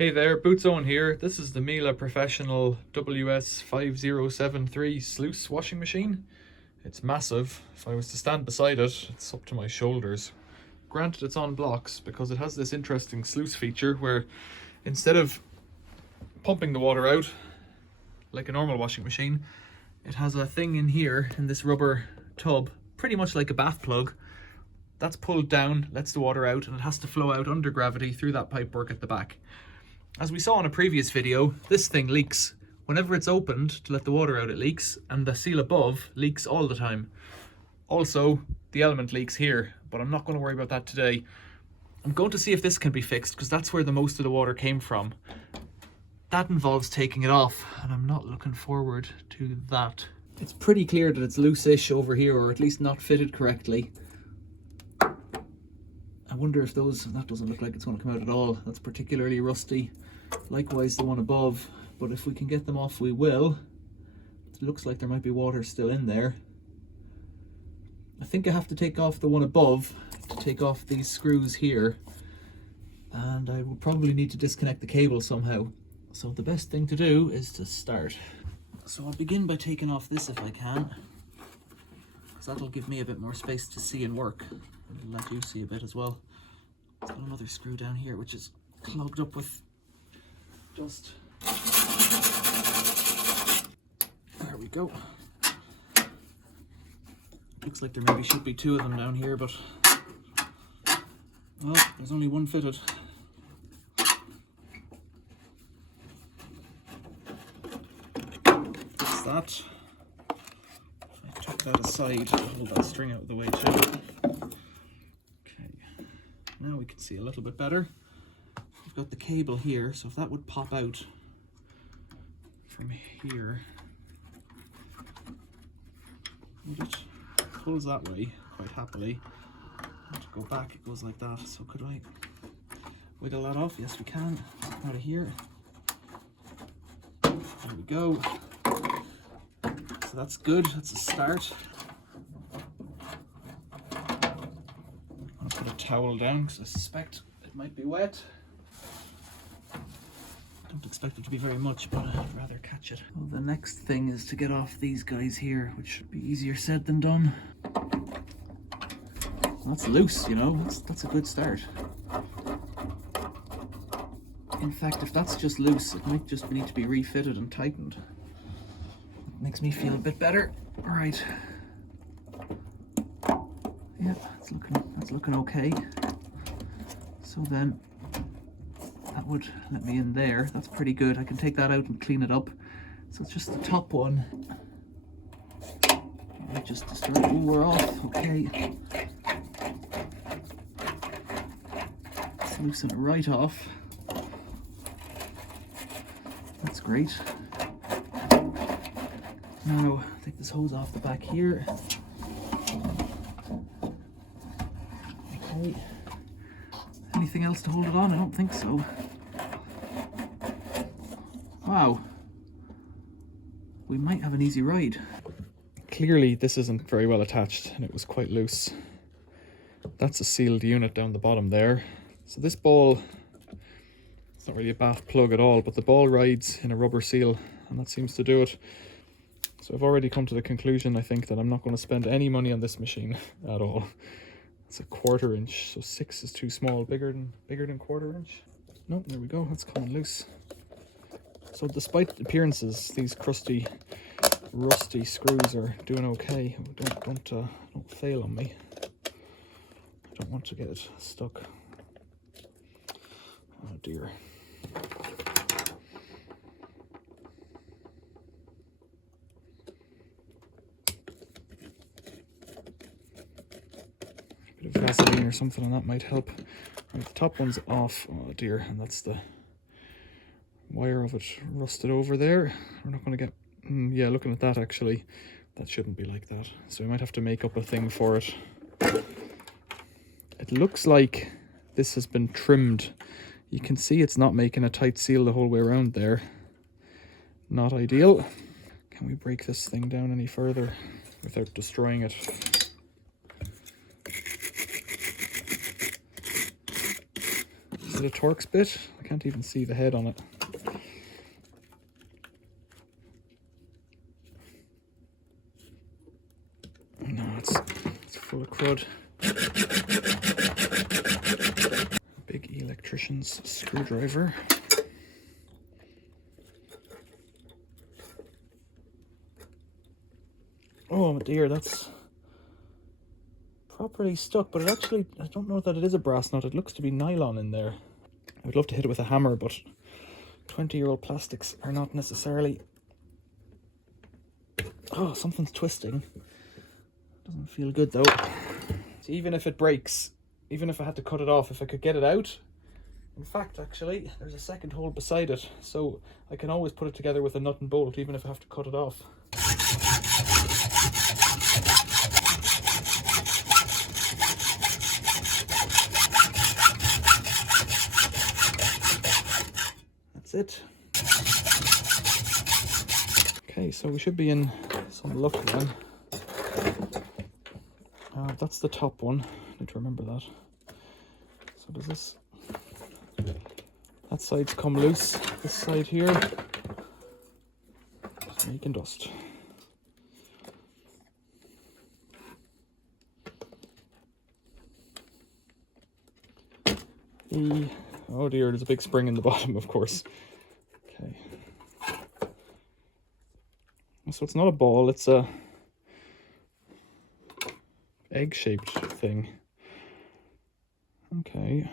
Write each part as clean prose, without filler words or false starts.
Hey there, Boots Owen here. This is the Miele Professional WS5073 sluice washing machine. It's massive. If I was to stand beside it, it's up to my shoulders. Granted, it's on blocks because it has this interesting sluice feature where instead of pumping the water out like a normal washing machine, it has a thing in here in this rubber tub, pretty much like a bath plug. That's pulled down, lets the water out, and it has to flow out under gravity through that pipework at the back. As we saw in a previous video, this thing leaks. Whenever it's opened to let the water out, it leaks, and the seal above leaks all the time. Also, the element leaks here, but I'm not going to worry about that today. I'm going to see if this can be fixed, because that's where the most of the water came from. That involves taking it off, and I'm not looking forward to that. It's pretty clear that it's loose-ish over here, or at least not fitted correctly. I wonder if that doesn't look like it's going to come out at all. That's particularly rusty. Likewise the one above, but if we can get them off we will. It looks like there might be water still in there. I think I have to take off the one above to take off these screws here, and I will probably need to disconnect the cable somehow. So the best thing to do is to start. So I'll begin by taking off this if I can, because that'll give me a bit more space to see and work. I'll let you see a bit as well. It's got another screw down here which is clogged up with dust. There we go. Looks like there maybe should be two of them down here, but well, there's only one fitted. Fix that. I took that aside to hold that string out of the way too. Now we can see a little bit better. We've got the cable here, so if that would pop out from here, and it pulls that way quite happily. And to go back, it goes like that. So could I wiggle that off? Yes, we can. Out of here. There we go. So that's good. That's a start. Put a towel down because I suspect it might be wet. Don't expect it to be very much, but I'd rather catch it. Well, the next thing is to get off these guys here, which should be easier said than done. Well, that's loose, you know, that's a good start. In fact, if that's just loose, it might just need to be refitted and tightened. It makes me feel a bit better. All right. Yeah, that's looking okay. So then that would let me in there. That's pretty good. I can take that out and clean it up. So it's just the top one. I just start. Oh, we're off. Okay. Let's loosen it right off. That's great. Now take this hose off the back here. Okay. Anything else to hold it on? I don't think so. Wow. We might have an easy ride. Clearly this isn't very well attached and it was quite loose. That's a sealed unit down the bottom there. So this ball, it's not really a bath plug at all, but the ball rides in a rubber seal and that seems to do it. So I've already come to the conclusion, I think, that I'm not going to spend any money on this machine at all. It's a 1/4 inch, so 6 is too small. Bigger than 1/4 inch. Nope, there we go. That's coming loose. So despite appearances, these crusty, rusty screws are doing okay. Don't fail on me. I don't want to get it stuck. Oh dear. Vaseline or something and that might help. Right, the top one's off. Oh dear, and that's the wire of it rusted over there. We're not going to get yeah, looking at that, actually that shouldn't be like that, so we might have to make up a thing for it. It looks like this has been trimmed. You can see it's not making a tight seal the whole way around there. Not ideal. Can we break this thing down any further without destroying it? Is it a Torx bit? I can't even see the head on it. No, it's full of crud. Big electrician's screwdriver. Oh dear, that's properly stuck, but it actually, I don't know that it is a brass nut. It looks to be nylon in there. I would love to hit it with a hammer, but 20-year-old plastics are not necessarily... Oh, something's twisting. Doesn't feel good though. So even if it breaks, even if I had to cut it off, if I could get it out, in fact, actually, there's a second hole beside it, so I can always put it together with a nut and bolt, even if I have to cut it off. That's it. Okay, so we should be in some luck then. That's the top one. I need to remember that. So does this... That side's come loose. This side here, just making dust. Oh dear, there's a big spring in the bottom, of course. Okay. So it's not a ball, it's a egg-shaped thing. Okay.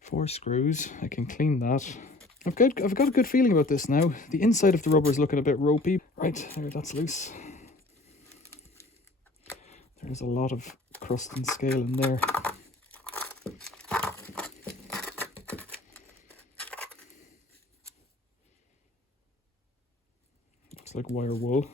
4 screws. I can clean that. I've got a good feeling about this now. The inside of the rubber is looking a bit ropey. Right, there, that's loose. There's a lot of crust and scale in there. Looks like wire wool.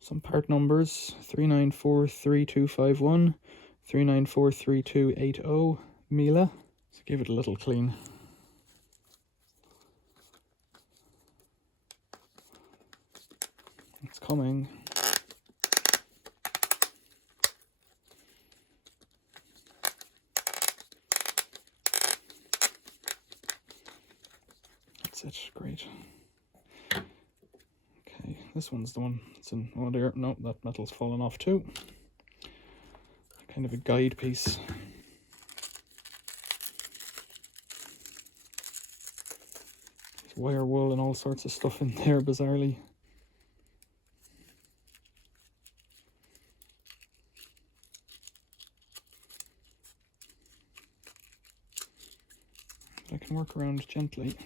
Some part numbers: 3943251, 3943280, Miele. Let's give it a little clean. It's coming. That's it, great. Okay, this one's the one that's in, oh there, no, that metal's fallen off too. Kind of a guide piece. There's wire wool and all sorts of stuff in there, bizarrely. I can work around gently.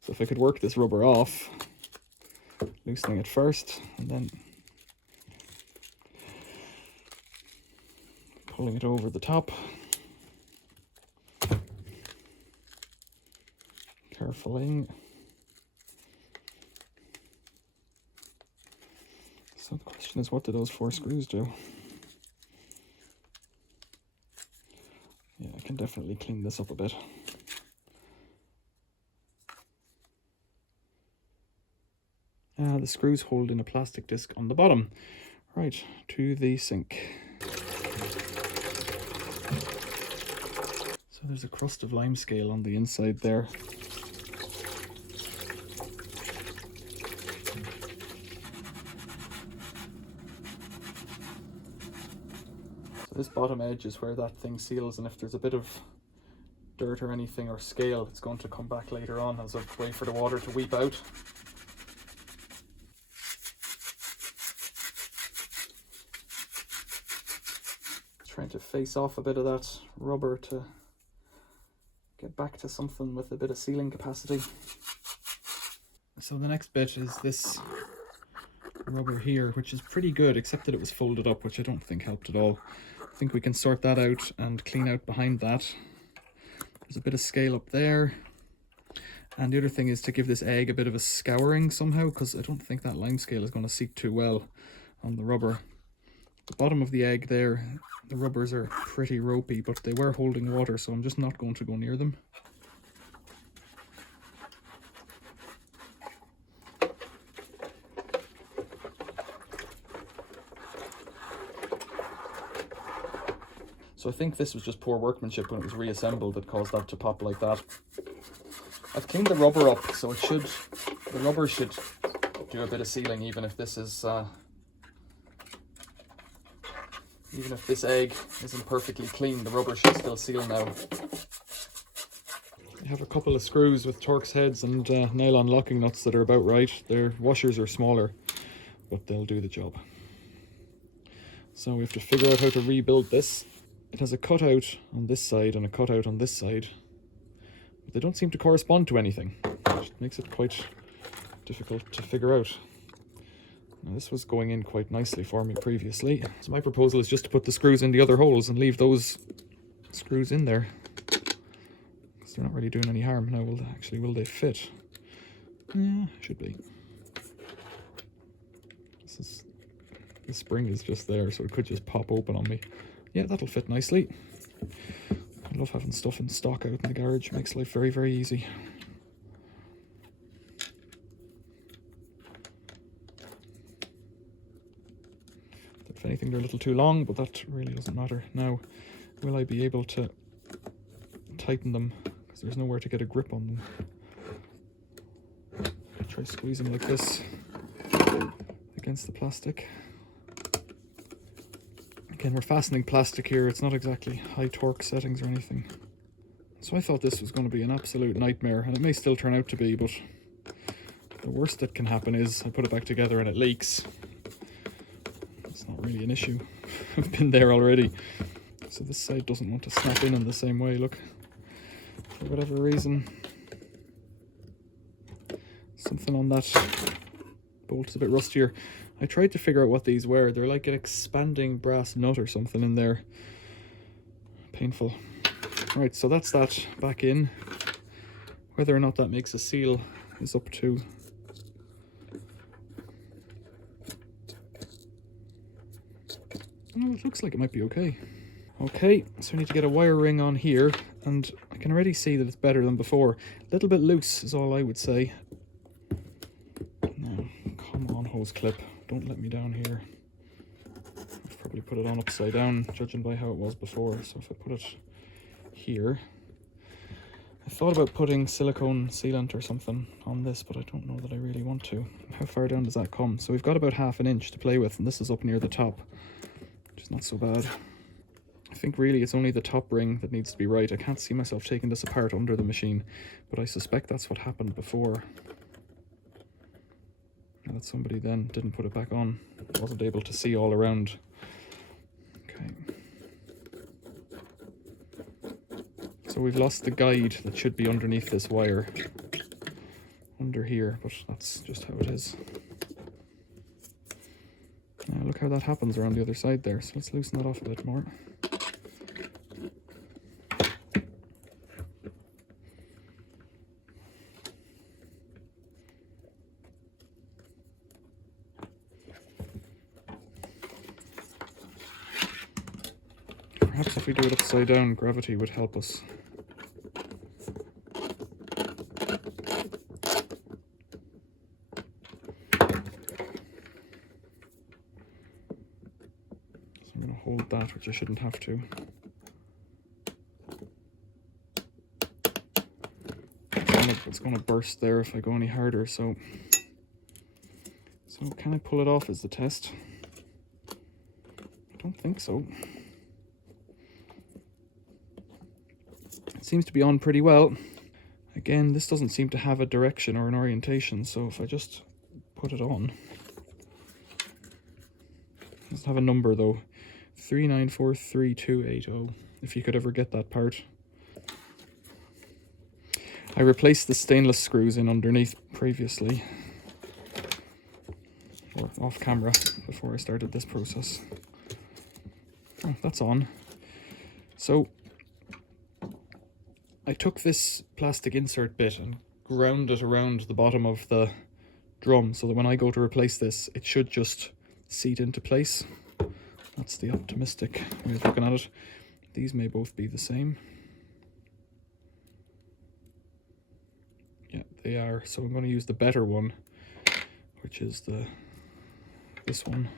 So if I could work this rubber off, loosening it first and then pulling it over the top. Carefully. So the question is, what do those 4 screws do? Yeah, I can definitely clean this up a bit. The screws hold in a plastic disc on the bottom. Right, to the sink. So there's a crust of lime scale on the inside there. So this bottom edge is where that thing seals, and if there's a bit of dirt or anything or scale, it's going to come back later on as a way for the water to weep out. Trying to face off a bit of that rubber to get back to something with a bit of sealing capacity. So the next bit is this rubber here, which is pretty good, except that it was folded up, which I don't think helped at all. I think we can sort that out and clean out behind that. There's a bit of scale up there. And the other thing is to give this egg a bit of a scouring somehow, because I don't think that lime scale is going to seat too well on the rubber. The bottom of the egg there, the rubbers are pretty ropey, but they were holding water, so I'm just not going to go near them. So I think this was just poor workmanship when it was reassembled that caused that to pop like that. I've cleaned the rubber up, so the rubber should do a bit of sealing, even if this is, even if this egg isn't perfectly clean, the rubber should still seal now. I have a couple of screws with Torx heads and nylon locking nuts that are about right. Their washers are smaller, but they'll do the job. So we have to figure out how to rebuild this. It has a cutout on this side and a cutout on this side, but they don't seem to correspond to anything, which makes it quite difficult to figure out. Now, this was going in quite nicely for me previously, so my proposal is just to put the screws in the other holes and leave those screws in there, because they're not really doing any harm. Now, will they fit? Yeah, should be. The spring is just there, so it could just pop open on me. Yeah, that'll fit nicely. I love having stuff in stock out in the garage. It makes life very, very easy. If anything, they're a little too long, but that really doesn't matter. Now, will I be able to tighten them? Because there's nowhere to get a grip on them. Try squeezing like this against the plastic. Again, we're fastening plastic here. It's not exactly high torque settings or anything. So I thought this was going to be an absolute nightmare, and it may still turn out to be, but the worst that can happen is I put it back together and it leaks. It's not really an issue. I've been there already. So this side doesn't want to snap in the same way, look. For whatever reason, something on that bolt is a bit rustier. I tried to figure out what these were. They're like an expanding brass nut or something in there. Painful. Right, so that's that back in. Whether or not that makes a seal is up to. Oh, it looks like it might be okay. Okay, so we need to get a wire ring on here, and I can already see that it's better than before. A little bit loose is all I would say. Now, come on, hose clip. Don't let me down here. I've probably put it on upside down, judging by how it was before. So if I put it here, I thought about putting silicone sealant or something on this, but I don't know that I really want to. How far down does that come? So we've got about ½ an inch to play with, and this is up near the top, which is not so bad. I think really it's only the top ring that needs to be right. I can't see myself taking this apart under the machine, but I suspect that's what happened before. That somebody then didn't put it back on, wasn't able to see all around. Okay. So we've lost the guide that should be underneath this wire, under here, but that's just how it is. Now look how that happens around the other side there, so let's loosen that off a bit more. Perhaps if we do it upside down, gravity would help us. So I'm going to hold that, which I shouldn't have to. It's going to burst there if I go any harder, so can I pull it off is the test. I don't think so. It seems to be on pretty well. Again, this doesn't seem to have a direction or an orientation, so if I just put it on. It doesn't have a number though. 39438280, if you could ever get that part. I replaced the stainless screws in underneath previously, or off camera, before I started this process. Oh, that's on. So I took this plastic insert bit and ground it around the bottom of the drum so that when I go to replace this, it should just seat into place. That's the optimistic way of looking at it. These may both be the same. Yeah, they are. So I'm going to use the better one, which is this one.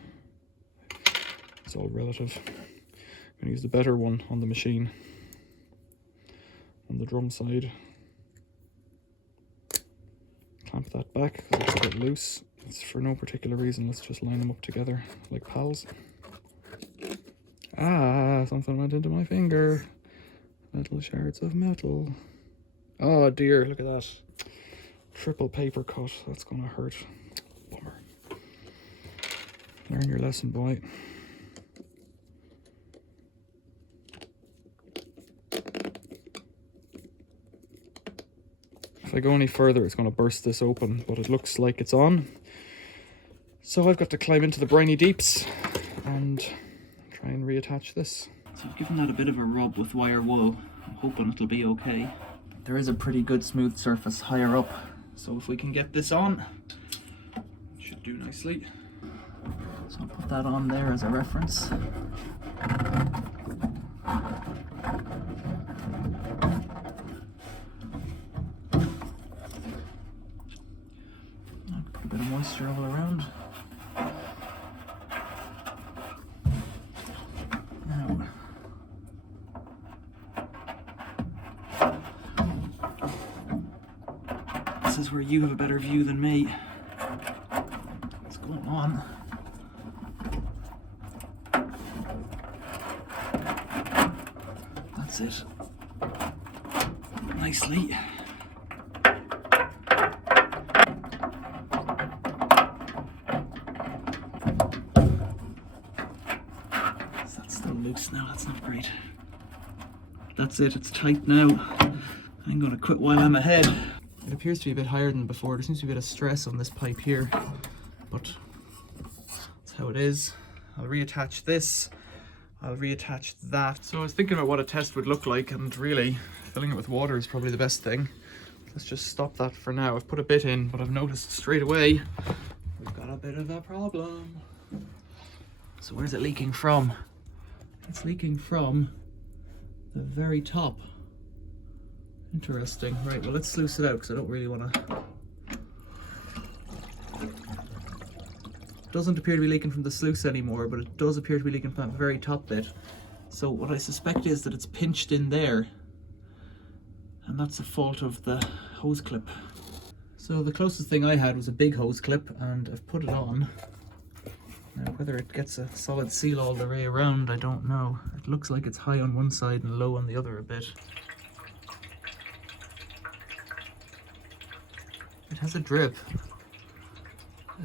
It's all relative. I'm going to use the better one on the machine, on the drum side. Clamp that back because it's a bit loose. It's for no particular reason. Let's just line them up together like pals. Ah, something went into my finger. Little shards of metal. Oh dear, look at that. Triple paper cut. That's gonna hurt. Bummer. Learn your lesson, boy. If I go any further, it's gonna burst this open, but it looks like it's on. So I've got to climb into the briny deeps and try and reattach this. So I've given that a bit of a rub with wire wool. I'm hoping it'll be okay. There is a pretty good smooth surface higher up, so if we can get this on, it should do nicely. So I'll put that on there as a reference. I'll put a bit of moisture all around. This is where you have a better view than me. What's going on? That's it. Nicely. That's still loose now, that's not great. That's it, it's tight now. I'm going to quit while I'm ahead. It appears to be a bit higher than before. There seems to be a bit of stress on this pipe here, but that's how it is. I'll reattach this. I'll reattach that. So I was thinking about what a test would look like, and really filling it with water is probably the best thing. Let's just stop that for now. I've put a bit in, but I've noticed straight away we've got a bit of a problem. So where's it leaking from? It's leaking from the very top. Interesting. Right, well, let's sluice it out because I don't really want to. Doesn't appear to be leaking from the sluice anymore, but it does appear to be leaking from that very top bit. So what I suspect is that it's pinched in there, and that's a fault of the hose clip. So the closest thing I had was a big hose clip, and I've put it on. Now whether it gets a solid seal all the way around, I don't know. It looks like it's high on one side and low on the other a bit. It has a drip.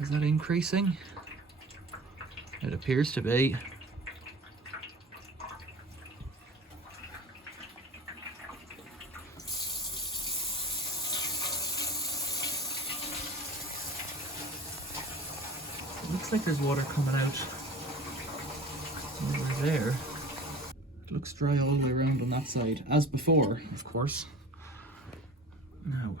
Is that increasing? It appears to be. It looks like there's water coming out over there. It looks dry all the way around on that side, as before, of course. Now,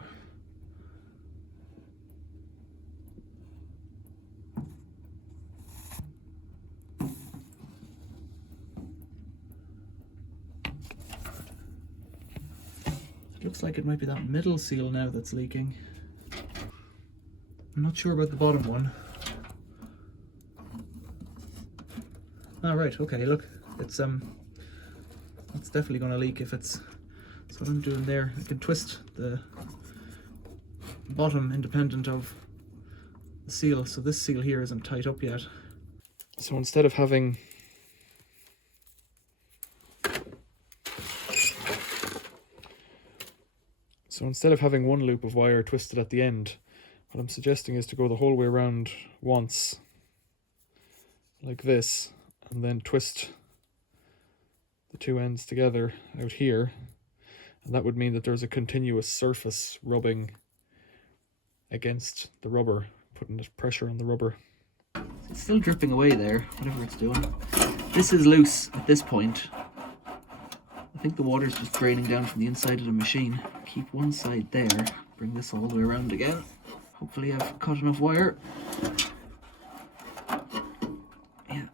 looks like it might be that middle seal now that's leaking. I'm not sure about the bottom one. Ah, right, okay, look, it's that's definitely going to leak if it's. That's what I'm doing there. I can twist the bottom independent of the seal, so this seal here isn't tight up yet. So instead of having one loop of wire twisted at the end, what I'm suggesting is to go the whole way around once, like this, and then twist the two ends together out here, and that would mean that there's a continuous surface rubbing against the rubber, putting pressure on the rubber. It's still dripping away there, whatever it's doing. This is loose at this point. I think the water's just draining down from the inside of the machine. Keep one side there, bring this all the way around again. Hopefully I've cut enough wire. Yeah.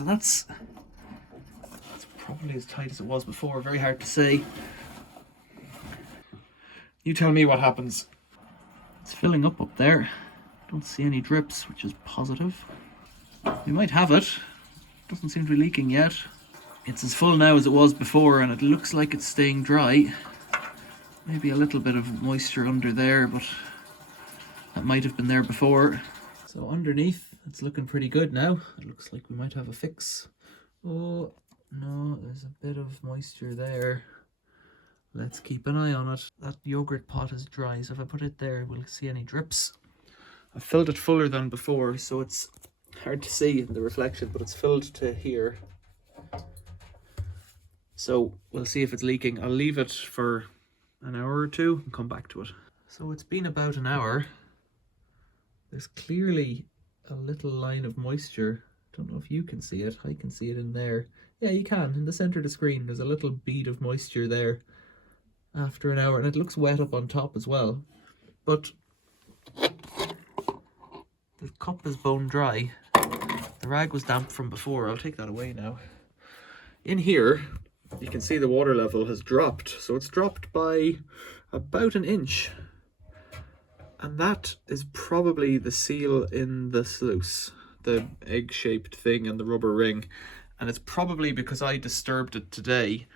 so that's probably as tight as it was before. Very hard to say. You tell me what happens. It's filling up there. Don't see any drips, which is positive. We might have it. Doesn't seem to be leaking yet. It's as full now as it was before, and it looks like it's staying dry. Maybe a little bit of moisture under there, but that might have been there before. So underneath, it's looking pretty good now. It looks like we might have a fix. Oh, no, there's a bit of moisture there. Let's keep an eye on it. That yogurt pot is dry, so if I put it there, we'll see any drips. I filled it fuller than before, so it's hard to see in the reflection, but it's filled to here. So we'll see if it's leaking. I'll leave it for an hour or two and come back to it. So it's been about an hour. There's clearly a little line of moisture. Don't know if you can see it. I can see it in there. Yeah, you can. In the center of the screen, there's a little bead of moisture there after an hour, and it looks wet up on top as well. But the cup is bone dry. The rag was damp from before. I'll take that away now. In here, you can see the water level has dropped. So it's dropped by about an inch. And that is probably the seal in the sluice, the egg-shaped thing and the rubber ring. And it's probably because I disturbed it today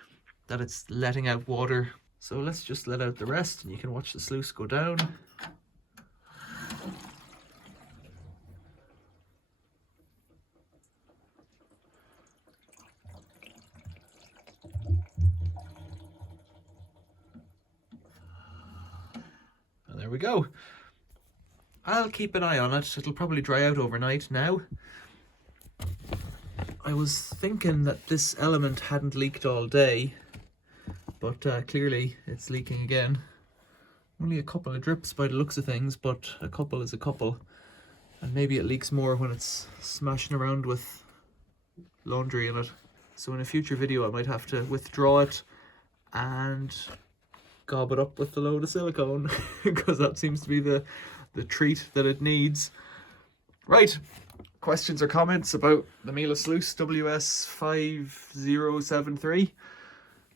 that it's letting out water. So let's just let out the rest and you can watch the sluice go down. And there we go. I'll keep an eye on it. It'll probably dry out overnight now. I was thinking that this element hadn't leaked all day, but clearly it's leaking again. Only a couple of drips by the looks of things, but a couple is a couple. And maybe it leaks more when it's smashing around with laundry in it. So in a future video I might have to withdraw it and gob it up with a load of silicone because that seems to be the treat that it needs. Right, questions or comments about the Miele Sluice WS5073?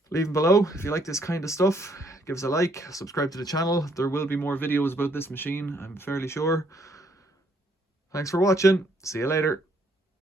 Leave them below. If you like this kind of stuff, give us a like, subscribe to the channel. There will be more videos about this machine, I'm fairly sure. Thanks for watching. See you later.